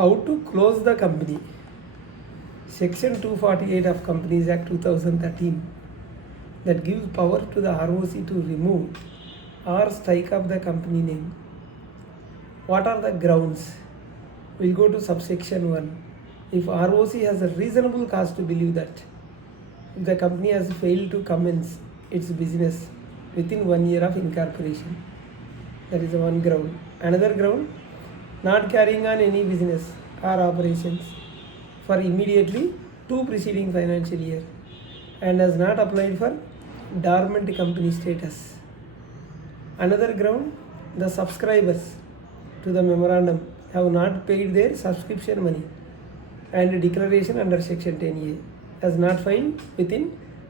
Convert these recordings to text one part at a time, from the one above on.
How to close the company? Section 248 of Companies Act 2013 that gives power to the ROC to remove or strike up the company name. What are the grounds? We'll go to subsection 1. If ROC has a reasonable cause to believe that if the company has failed to commence its business within 1 year of incorporation, that is one ground. Another ground, not carrying on any business or operations for immediately 2 preceding financial year and has not applied for dormant company status. Another ground, the subscribers to the memorandum have not paid their subscription money and declaration under section 10A has not filed within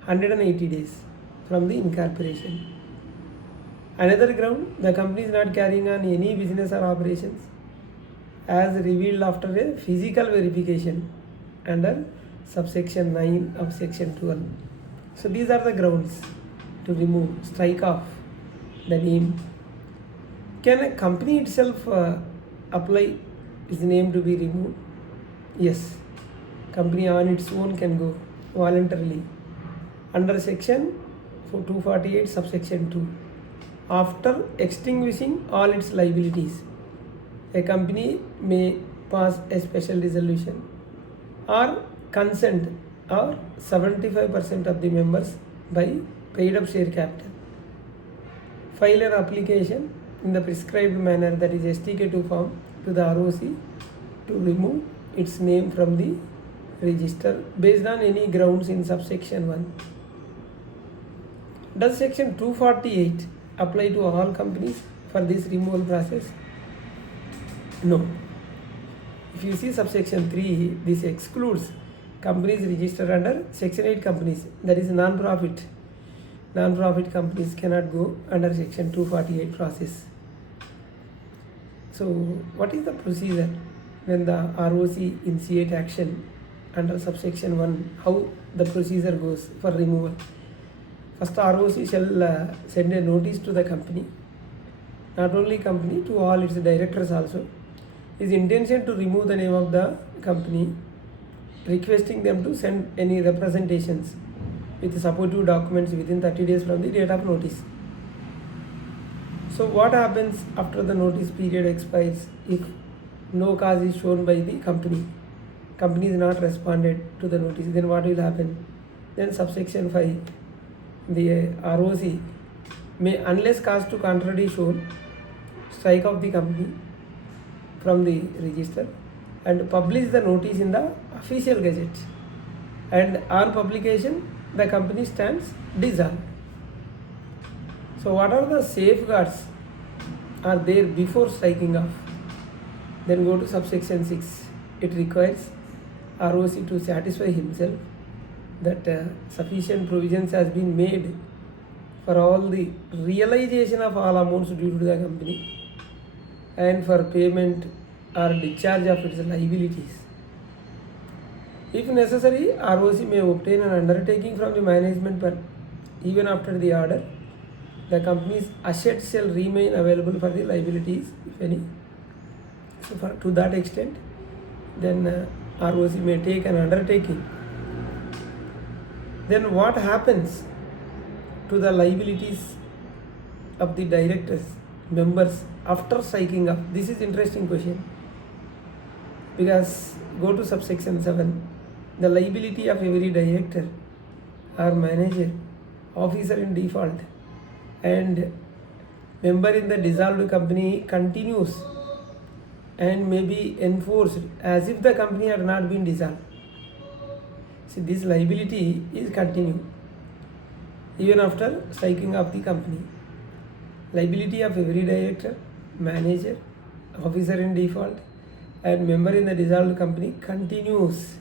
180 days from the incorporation. Another ground, the company is not carrying on any business or operations as revealed after a physical verification under subsection 9 of section 12. So these are the grounds to remove, strike off the name. Can a company itself apply its name to be removed? Yes, company on its own can go voluntarily under section 248 subsection 2. After extinguishing all its liabilities, a company may pass a special resolution or consent or 75% of the members by paid up share capital. File an application in the prescribed manner, that is STK-2 form, to the ROC to remove its name from the register based on any grounds in subsection 1. Does section 248 apply to all companies for this removal process? No. If you see subsection 3, this excludes companies registered under section 8 companies, that is non-profit. Non-profit companies cannot go under section 248 process. So what is the procedure when the ROC initiate action under subsection 1? How the procedure goes for removal? First, ROC shall send a notice to the company, not only company, to all its directors also. His intention to remove the name of the company, requesting them to send any representations with supportive documents within 30 days from the date of notice. So what happens after the notice period expires if no cause is shown by the company? Company is not responded to the notice, then what will happen? Then subsection 5, the ROC may, unless cause to contrary shown, strike off the company from the register and publish the notice in the official gazette, and on publication the company stands dissolved. So what are the safeguards are there before striking off? Then go to subsection 6. It requires ROC to satisfy himself that sufficient provisions has been made for all the realization of all amounts due to the company and for payment or discharge of its liabilities. If necessary, ROC may obtain an undertaking from the management, but even after the order, the company's assets shall remain available for the liabilities, if any. So to that extent, then ROC may take an undertaking. Then what happens to the liabilities of the directors, members after striking up? This is interesting question, because go to subsection 7. The liability of every director or manager, officer in default, and member in the dissolved company continues and may be enforced as if the company had not been dissolved. See, this liability is continuing even after striking off the company. Liability of every director, manager, officer in default, and member in the dissolved company continues.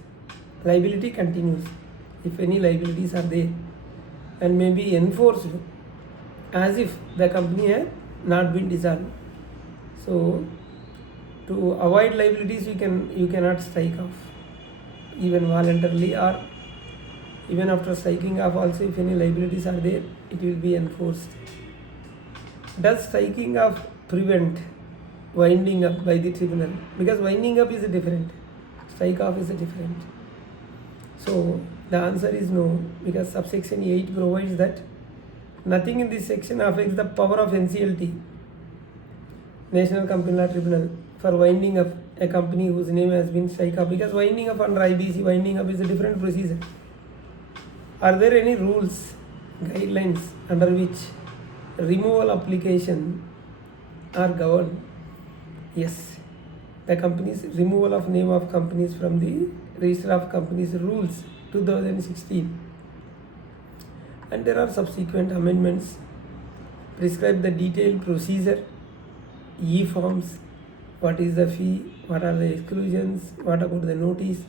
Liability continues if any liabilities are there and may be enforced as if the company had not been dissolved. So to avoid liabilities, you cannot strike off even voluntarily, or even after striking off also, if any liabilities are there, it will be enforced. Does striking off prevent winding up by the tribunal, because winding up is different, strike off is different. So the answer is no, because subsection 8 provides that nothing in this section affects the power of NCLT, National Company Law Tribunal, for winding up a company whose name has been strike off, because winding up under IBC, winding up is a different procedure. Are there any rules, guidelines under which removal application are governed? Yes, the company's removal of name of companies from the Registrar of Companies Rules 2016, and there are subsequent amendments prescribe the detailed procedure, e-forms, what is the fee, what are the exclusions, what about the notice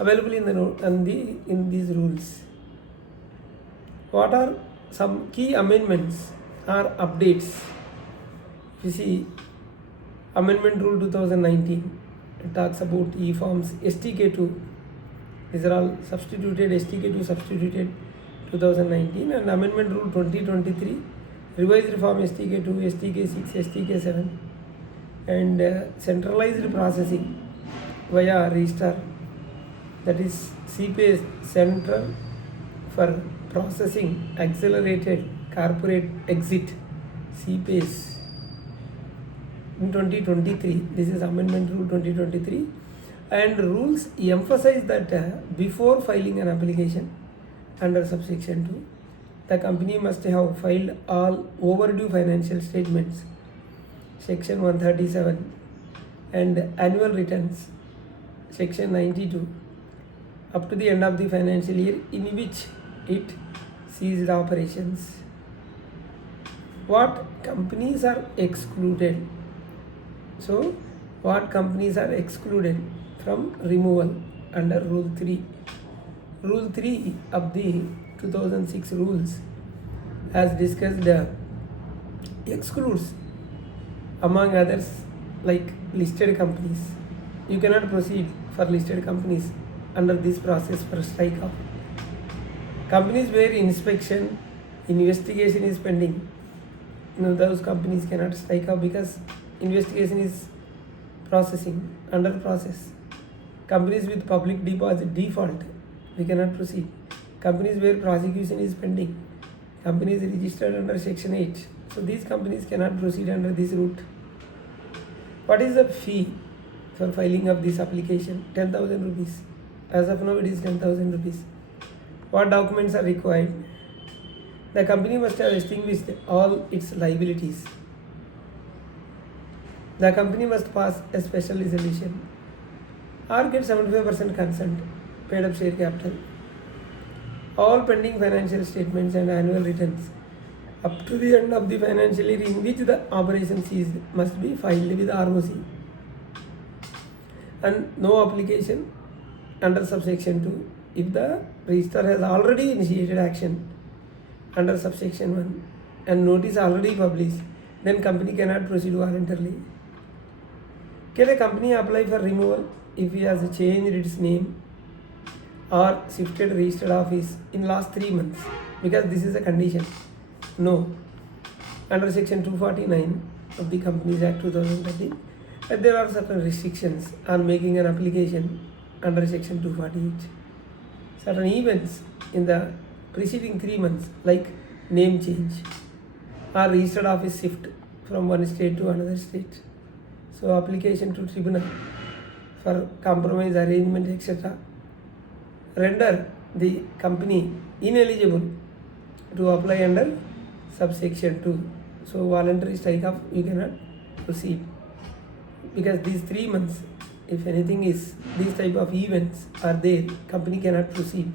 available in the in these rules. What are some key amendments or updates? If you see Amendment Rule 2019, it talks about e-forms, STK-2. These are all substituted, STK-2 substituted 2019, and Amendment Rule 2023, revised Form STK-2, STK-6, STK-7, and centralized processing via Registrar, that is CPA, Central for Processing Accelerated Corporate Exit, CPAs, in 2023. This is Amendment Rule 2023, and rules emphasize that before filing an application under subsection 2, the company must have filed all overdue financial statements, section 137, and annual returns, section 92, up to the end of the financial year in which it ceased operations. What companies are excluded? So, what companies are excluded from removal under Rule 3? Rule 3 of the 2006 rules, as discussed, excludes among others like listed companies. You cannot proceed for listed companies under this process for strike off. Companies where inspection, investigation is pending, those companies cannot strike off because investigation is processing, under process. Companies with public deposit default, we cannot proceed. Companies where prosecution is pending, companies registered under section 8, so these companies cannot proceed under this route. What is the fee for filing of this application? 10,000 rupees. As of now it is 10,000 rupees. What documents are required? The company must have extinguished all its liabilities. The company must pass a special resolution or get 75% consent, paid up share capital. All pending financial statements and annual returns up to the end of the financial year in which the operation ceased must be filed with ROC. And no application under subsection 2 if the registrar has already initiated action under subsection 1 and notice already published, then company cannot proceed voluntarily. Can a company apply for removal if it has changed its name or shifted registered office in last 3 months? Because this is a condition. No. Under section 249 of the Companies Act 2013, there are certain restrictions on making an application under section 248. Certain events in the preceding 3 months like name change or registered office shift from one state to another state. So application to tribunal for compromise arrangement etc. render the company ineligible to apply under subsection 2. So voluntary strike off you cannot proceed because these 3 months, if anything is these type of events are there, company cannot proceed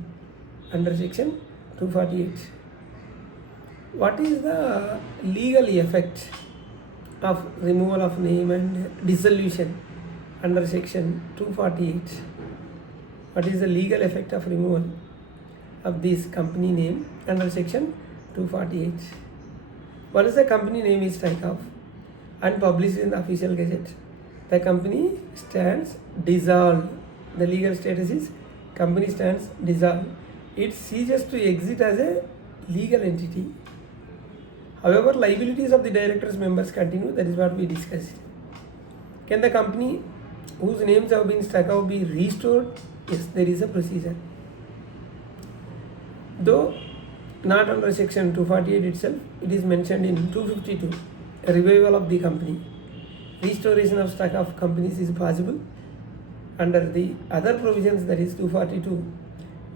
under section 248. What is the legal effect of removal of name and dissolution under section 248? What is the legal effect of removal of this company name under section 248? Once the company name is strike off and published in the official gazette, the company stands dissolved. The legal status is company stands dissolved. It ceases to exist as a legal entity. However, liabilities of the directors members continue. That is what we discussed. Can the company whose names have been struck out be restored? Yes, there is a procedure. Though not under section 248 itself, it is mentioned in 252, a revival of the company. Restoration of stock of companies is possible. Under the other provisions, that is 242,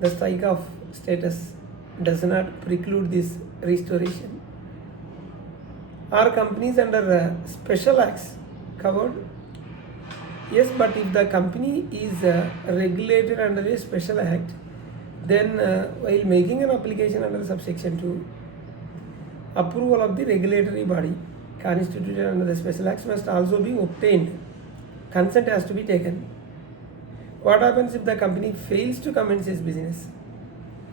the strike of status does not preclude this restoration. Are companies under special acts covered? Yes, but if the company is regulated under a special act, then while making an application under subsection 2, approval of the regulatory body constituted under the special acts must also be obtained. Consent has to be taken. What happens if the company fails to commence its business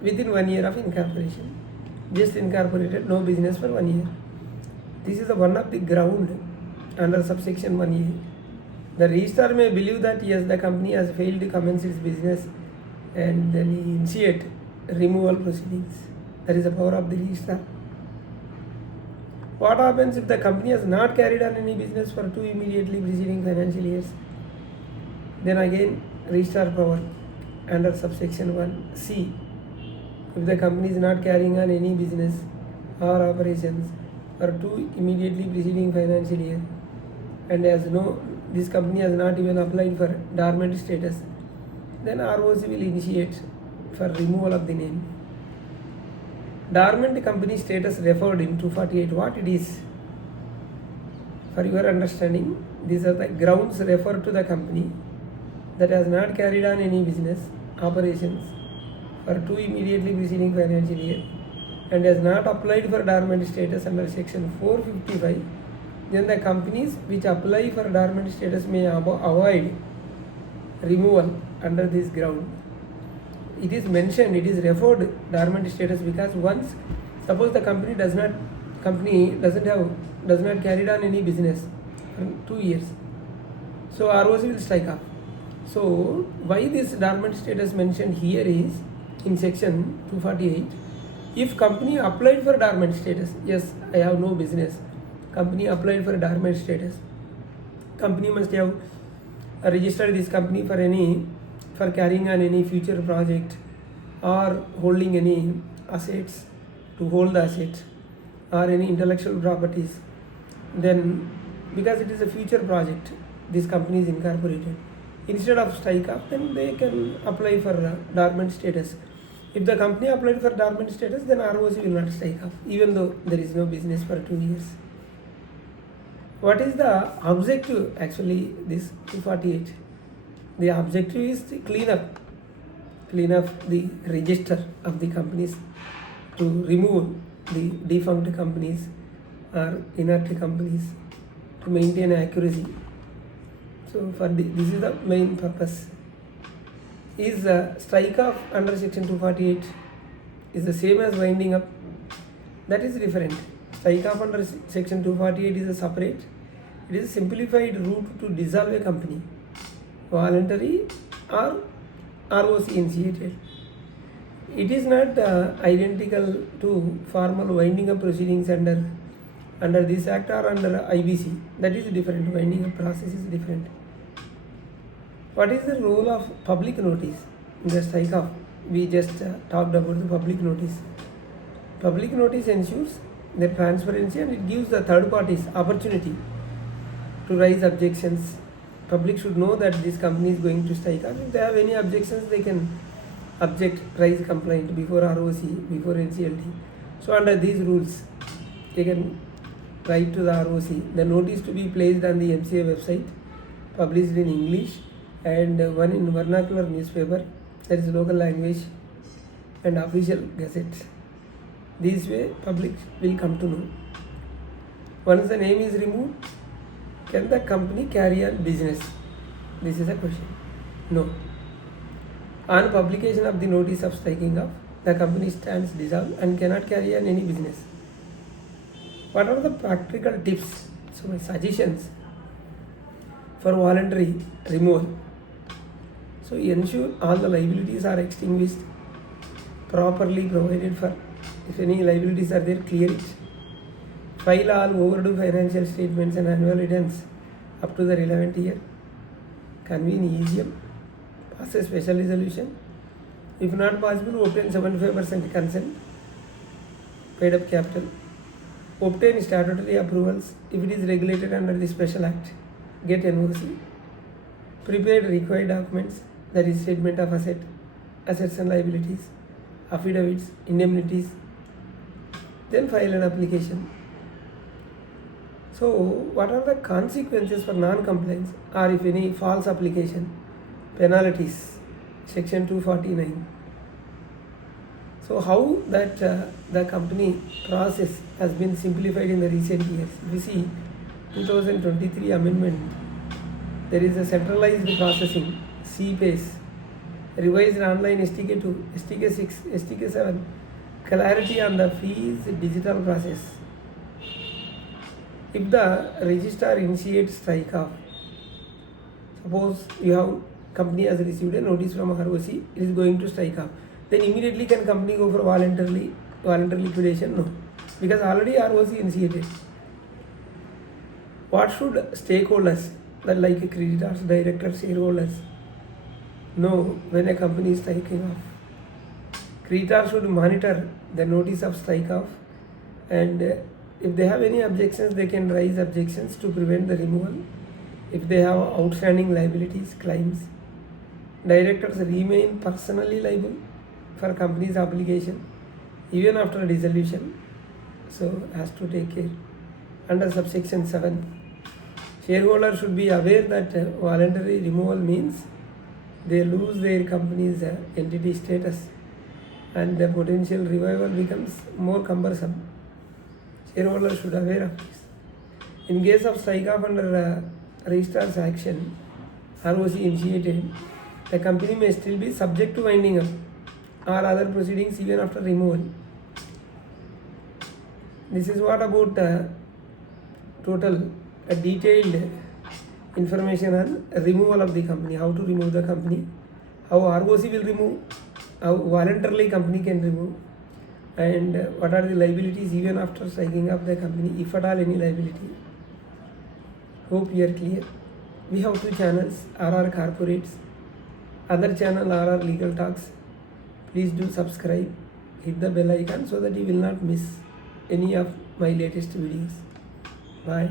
within 1 year of incorporation? Just incorporated, no business for 1 year. This is one of the ground under subsection 1A. The registrar may believe that yes, the company has failed to commence its business, and then he initiate removal proceedings. That is the power of the registrar. What happens if the company has not carried on any business for 2 immediately preceding financial years? Then again, registrar power under subsection 1C. If the company is not carrying on any business or operations for 2 immediately preceding financial year, and this company has not even applied for dormant status, then ROC will initiate for removal of the name. Dormant company status referred in 248, what it is? For your understanding, these are the grounds referred to the company that has not carried on any business operations for 2 immediately preceding financial year and has not applied for dormant status under section 455. Then the companies which apply for dormant status may avoid removal under this ground. It is mentioned, it is referred dormant status because once, suppose the company does not carry on any business for 2 years, so ROC will strike off. So why this dormant status mentioned here is in section 248. If company applied for dormant status, yes, I have no business, company applied for dormant status, company must have registered this company for carrying on any future project or holding any assets, to hold the assets or any intellectual properties. Then because it is a future project, this company is incorporated. Instead of strike off, then they can apply for dormant status. If the company applied for dormant status, then ROC will not strike off, even though there is no business for 2 years. What is the objective? Actually, this 248. The objective is to clean up the register of the companies, to remove the defunct companies or inert companies, to maintain accuracy. So this is the main purpose. Is strike off under section 248 is the same as winding up? That is different. Strike off under section 248 is a separate. It is a simplified route to dissolve a company, voluntary or ROC-initiated. It is not identical to formal winding up proceedings under this act or under IBC. That is different. Winding up process is different. What is the role of public notice in the strike off? We just talked about the public notice. Public notice ensures the transparency and it gives the third parties opportunity to raise objections. Public should know that this company is going to strike off. If they have any objections, they can raise complaint before ROC, before NCLT. So under these rules, they can write to the ROC. The notice to be placed on the MCA website, published in English and one in vernacular newspaper, that is local language, and official gazette. This way public will come to know. Once the name is removed, can the company carry on business? This is a question. No. On publication of the notice of striking off, the company stands dissolved and cannot carry on any business. What are the practical tips, so my suggestions for voluntary removal? So ensure all the liabilities are extinguished, properly provided for. If any liabilities are there, clear it. File all overdue financial statements and annual returns up to the relevant year, convene EGM, pass a special resolution. If not possible, obtain 75% consent, paid up capital, obtain statutory approvals if it is regulated under the special act, get NOC, prepare required documents, that is statement of assets and liabilities, affidavits, indemnities, then file an application. So what are the consequences for non-compliance or if any false application? Penalties, section 249. So how that the company process has been simplified in the recent years. If you see 2023 amendment, there is a centralized processing, CPACE, revised online STK-2, STK-6, STK-7, clarity on the fees digital process. If the registrar initiates strike off, suppose you have company has received a notice from ROC, it is going to strike off, then immediately can company go for voluntary liquidation? No, because already ROC initiated. What should stakeholders, like creditors, directors, shareholders, know when a company is striking off? Creditors should monitor the notice of strike off, and if they have any objections, they can raise objections to prevent the removal. If they have outstanding liabilities, claims, directors remain personally liable for company's obligation even after dissolution, so has to take care. Under subsection 7, shareholders should be aware that voluntary removal means they lose their company's entity status and the potential revival becomes more cumbersome. Shareholders should be aware of this. In case of strike off under Registrar's action, ROC initiated, the company may still be subject to winding up or other proceedings even after removal. This is what about total detailed information on removal of the company, how to remove the company, how ROC will remove, how voluntarily company can remove, and what are the liabilities even after striking up the company, if at all any liability. Hope you are clear. We have 2 channels, RR Corporates, other channel RR Legal Talks. Please do subscribe, hit the bell icon so that you will not miss any of my latest videos. Bye.